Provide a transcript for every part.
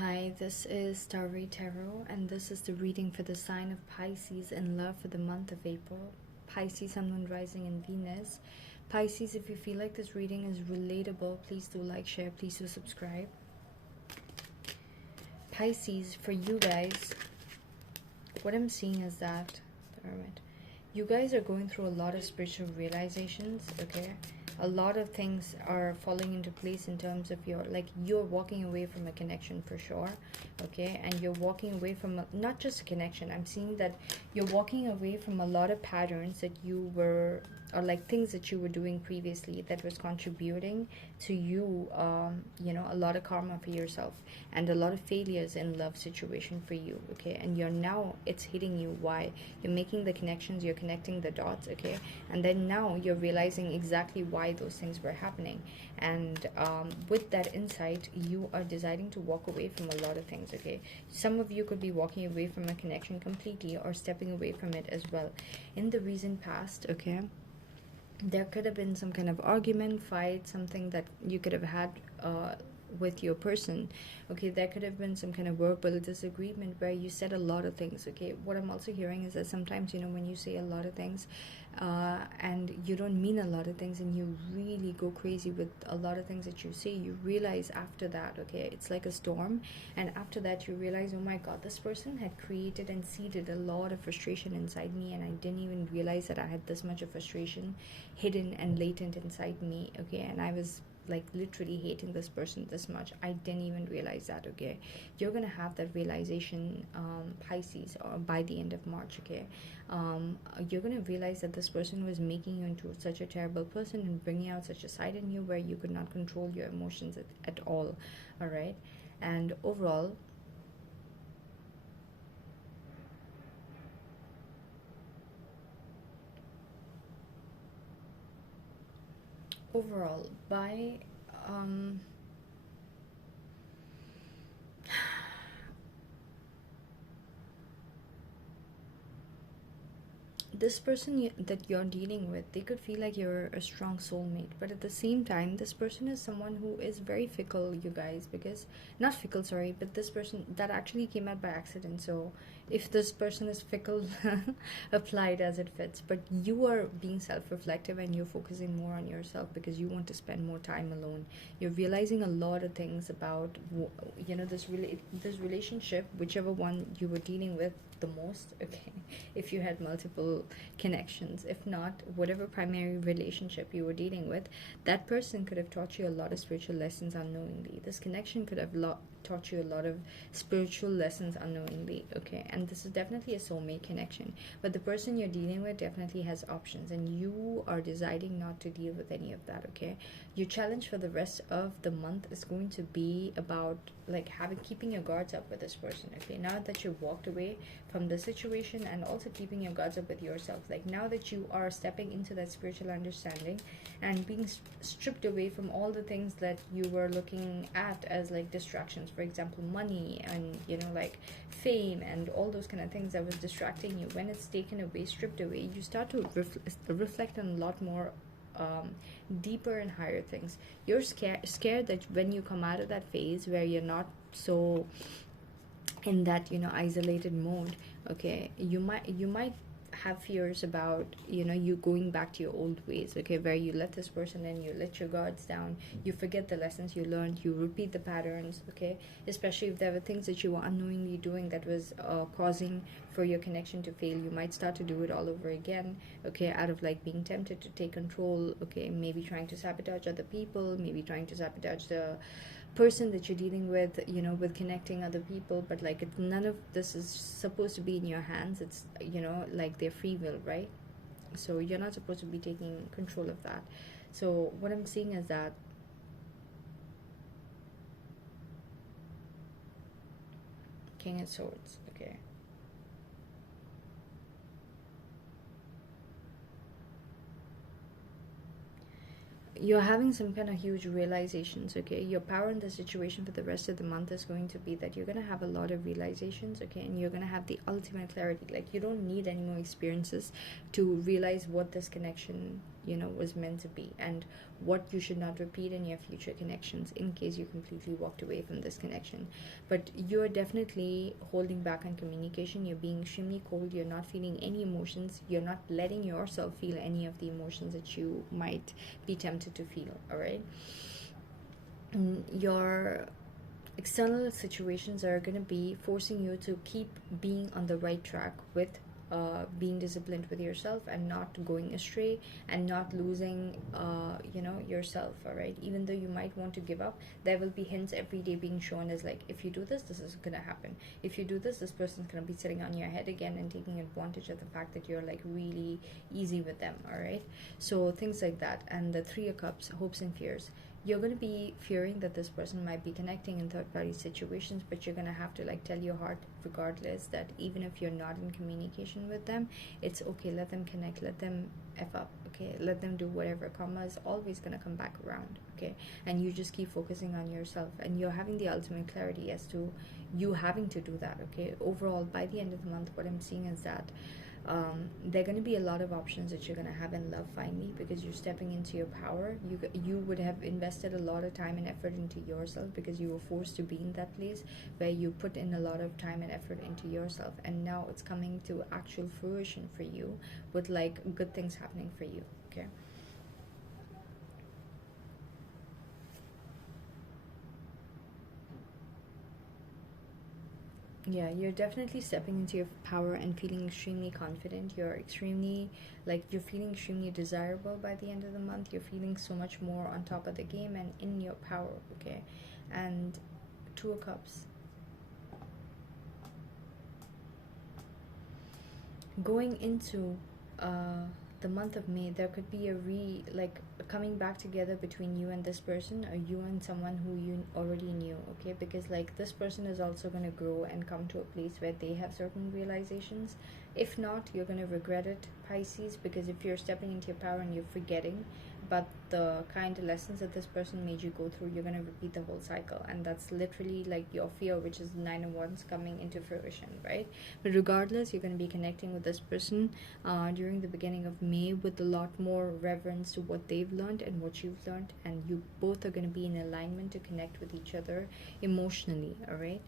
Hi, this is Starry Tarot, and this is the reading for the sign of Pisces in love for the month of April. Pisces, Sun, Moon, Rising, and Venus. Pisces, if you feel like this reading is relatable, please do like, share, please do subscribe. Pisces, for you guys, what I'm seeing is that, you guys are going through a lot of spiritual realizations, okay? A lot of things are falling into place in terms of you're walking away from a connection for sure, okay? And you're walking away from not just a connection. I'm seeing that you're walking away from a lot of patterns that you were, or like things that you were doing previously that was contributing to you, a lot of karma for yourself and a lot of failures in love situation for you, okay? And you're now, it's hitting you. Why? You're making the connections, you're connecting the dots, okay? And then now you're realizing exactly why those things were happening. And with that insight, you are deciding to walk away from a lot of things, okay? Some of you could be walking away from a connection completely or stepping away from it as well. In the recent past, okay, there could have been some kind of argument, fight, something that you could have had with your person, okay? There could have been some kind of verbal disagreement where you said a lot of things, okay? What I'm also hearing is that sometimes, when you say a lot of things and you don't mean a lot of things, and you really go crazy with a lot of things that you say, you realize after that, okay, it's like a storm, and after that you realize, oh my god, this person had created and seeded a lot of frustration inside me, and I didn't even realize that I had this much of frustration hidden and latent inside me, okay? And I was like literally hating this person this much. I didn't even realize that, okay? You're gonna have that realization, Pisces, or by the end of March, okay? You're gonna realize that this person was making you into such a terrible person and bringing out such a side in you where you could not control your emotions at all. All right? And overall, by this person that you're dealing with, they could feel like you're a strong soulmate, but at the same time, this person is someone who is very fickle, you guys, because not fickle, sorry, but this person that actually came out by accident. So if this person is fickle, applied as it fits, but you are being self-reflective and you're focusing more on yourself because you want to spend more time alone. You're realizing a lot of things about this relationship, whichever one you were dealing with the most, okay? If you had multiple connections, if not, whatever primary relationship you were dealing with, that person could have taught you a lot of spiritual lessons unknowingly. This connection could have taught you a lot of spiritual lessons unknowingly, okay? And this is definitely a soulmate connection, but the person you're dealing with definitely has options, and you are deciding not to deal with any of that, okay? Your challenge for the rest of the month is going to be about like keeping your guards up with this person, okay? Now that you've walked away from the situation, and also keeping your guards up with yourself, like now that you are stepping into that spiritual understanding and being stripped away from all the things that you were looking at as like distractions, for example money and like fame and all those kind of things that was distracting you. When it's taken away, stripped away, you start to reflect on a lot more deeper and higher things. You're scared that when you come out of that phase where you're not so in that isolated mode, okay, you might have fears about you going back to your old ways, okay, where you let this person in, you let your guards down, you forget the lessons you learned, you repeat the patterns, okay? Especially if there were things that you were unknowingly doing that was causing for your connection to fail, you might start to do it all over again, okay, out of like being tempted to take control, okay? Maybe trying to sabotage other people, maybe trying to sabotage the person that you're dealing with, with connecting other people. But like none of this is supposed to be in your hands. It's like their free will, right? So you're not supposed to be taking control of that. So what I'm seeing is that King of Swords, okay, you're having some kind of huge realizations, okay? Your power in the situation for the rest of the month is going to be that you're going to have a lot of realizations, okay? And you're going to have the ultimate clarity. Like you don't need any more experiences to realize what this connection was meant to be, and what you should not repeat in your future connections in case you completely walked away from this connection. But you're definitely holding back on communication. You're being extremely cold. You're not feeling any emotions. You're not letting yourself feel any of the emotions that you might be tempted to feel. All right. Your external situations are going to be forcing you to keep being on the right track with being disciplined with yourself and not going astray and not losing yourself. All right, even though you might want to give up, there will be hints every day being shown as like, if you do this, this is gonna happen. If you do this, this person's gonna be sitting on your head again and taking advantage of the fact that you're like really easy with them. All right, so things like that. And the Three of Cups, hopes and fears, you're going to be fearing that this person might be connecting in third party situations, but you're going to have to like tell your heart regardless that even if you're not in communication with them, it's okay. Let them connect, let them f up, okay, let them do whatever. Karma is always going to come back around, okay, and you just keep focusing on yourself, and you're having the ultimate clarity as to you having to do that. Okay, overall by the end of the month, what I'm seeing is that there are going to be a lot of options that you're going to have in love finally, because you're stepping into your power. You would have invested a lot of time and effort into yourself because you were forced to be in that place where you put in a lot of time and effort into yourself, and now it's coming to actual fruition for you with like good things happening for you. Okay. Yeah, you're definitely stepping into your power and feeling extremely confident. You're extremely, like, you're feeling extremely desirable by the end of the month. You're feeling so much more on top of the game and in your power, okay? And Two of Cups. Going into the month of May, there could be like coming back together between you and this person, or you and someone who you already knew, okay? Because like this person is also going to grow and come to a place where they have certain realizations. If not, you're going to regret it, Pisces, because if you're stepping into your power and you're forgetting but the kind of lessons that this person made you go through, you're going to repeat the whole cycle, and that's literally like your fear, which is Nine of Wands coming into fruition, right? But regardless, you're going to be connecting with this person during the beginning of May with a lot more reverence to what they've learned and what you've learned, and you both are going to be in alignment to connect with each other emotionally. All right,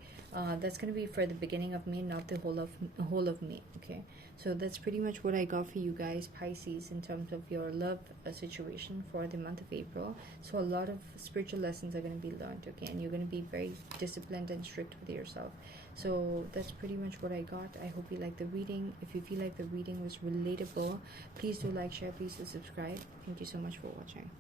that's going to be for the beginning of May, not the whole of May. Okay, so that's pretty much what I got for you guys, Pisces, in terms of your love situation for the month of April. So a lot of spiritual lessons are going to be learned, okay, and you're going to be very disciplined and strict with yourself. So that's pretty much what I got. I hope you like the reading. If you feel like the reading was relatable, please do like, share, please do subscribe. Thank you so much for watching.